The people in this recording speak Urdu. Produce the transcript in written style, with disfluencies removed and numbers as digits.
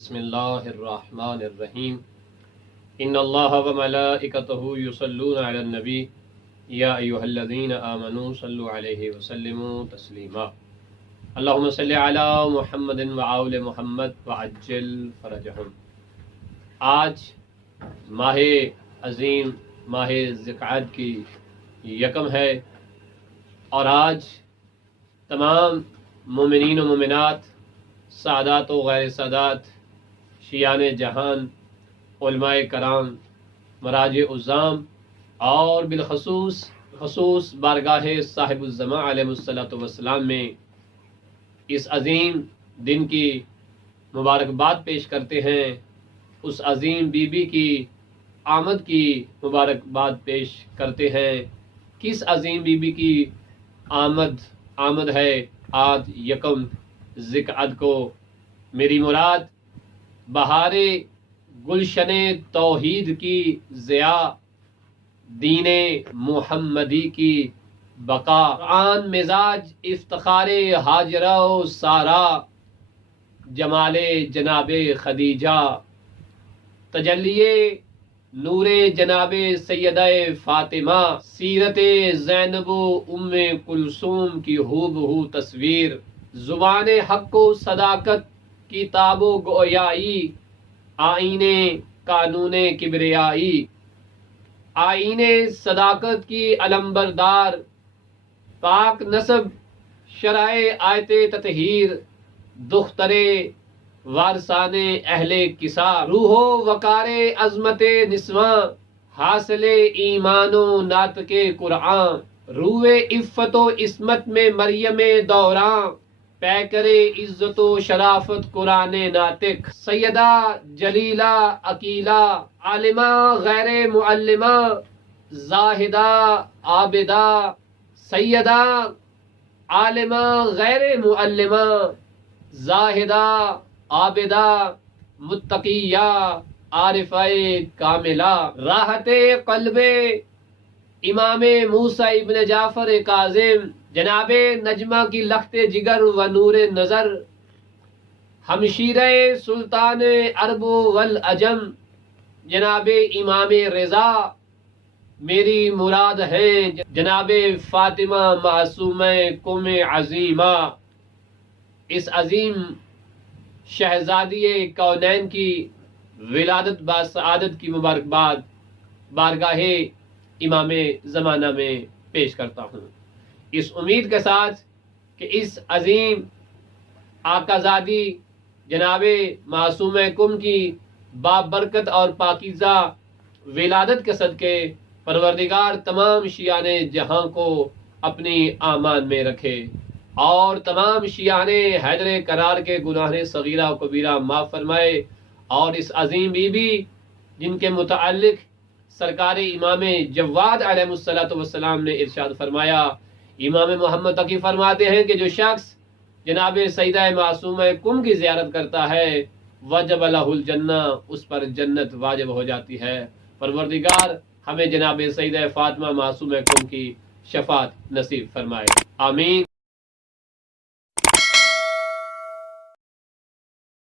بسم اللہ الرحمن الرحیم ان اللہ و ملائکتہ یصلون علی النبی یا ایہا الذین آمنوا صلوا علیہ وسلموا تسلیما اللہم صلی علی محمد و آل محمد وعجل فرجہم۔ آج ماہ عظیم ماہ ذوالقعدہ کی یکم ہے اور آج تمام مومنین و مومنات، سادات و غیر سادات، شیعان جہان، علماء کرام، مراجع عظام اور بالخصوص بارگاہ صاحب الزمان علیہ الصلوۃ والسلام میں اس عظیم دن کی مبارکباد پیش کرتے ہیں، اس عظیم بی بی کی آمد کی مبارکباد پیش کرتے ہیں۔ کس عظیم بی بی کی آمد ہے آج یکم ذوالقعدہ کو؟ میری مراد بہار گلشن توحید کی ضیاء، دین محمدی کی بقا، قرآن مزاج افتخار ہاجرہ و سارا، جمال جناب خدیجہ، تجلی نور جناب سیدہ فاطمہ، سیرت زینب و ام کلثوم کی ہو بہو تصویر، زبان حق و صداقت کی تاب و گویائی، آئین قانون کبریائی، آئین صداقت کی علمبردار، پاک نسب شرع آیت تطہیر، دختر وارثان اہل کسا، روح و وقار عظمت نسواں، حاصل ایمان و ناطق قرآن، روح عفت و عصمت میں مریم دوراں، پیکر عزت و شرافت قرآن ناطق، سیدہ جلیلہ عقیلہ، عالمہ غیر معلمہ، زاہدہ عابدہ، سیدہ عالمہ غیر معلمہ، زاہدہ عابدہ، متقیہ عارفہ کاملہ، راحت قلب امام موسیٰ ابن جعفر کاظم، جناب نجمہ کی لخت جگر و نور نظر، ہمشیرہ سلطان عرب والعجم، جناب امام رضا، میری مراد ہیں جناب فاطمہ معصومہ قم عظیمہ۔ اس عظیم شہزادی کونین کی ولادت با سعادت کی مبارکباد بارگاہ امام زمانہ میں پیش کرتا ہوں، اس امید کے ساتھ کہ اس عظیم آقازادی جناب معصوم قم کی بابرکت اور پاکیزہ ولادت کے صدقے پروردگار تمام شیعان جہاں کو اپنی امان میں رکھے اور تمام شیعان حیدر کرار کے گناہ صغیرہ و کبیرہ معاف فرمائے، اور اس عظیم بی بی جن کے متعلق سرکار امام جواد علیہ الصلوۃ والسلام نے ارشاد فرمایا، امام محمد تقی فرماتے ہیں کہ جو شخص جناب سیدہ معصومہ قم کی زیارت کرتا ہے وجب لہ الجنہ، اس پر جنت واجب ہو جاتی ہے۔ پروردگار ہمیں جناب سیدہ فاطمہ معصومہ قم کی شفاعت نصیب فرمائے، آمین۔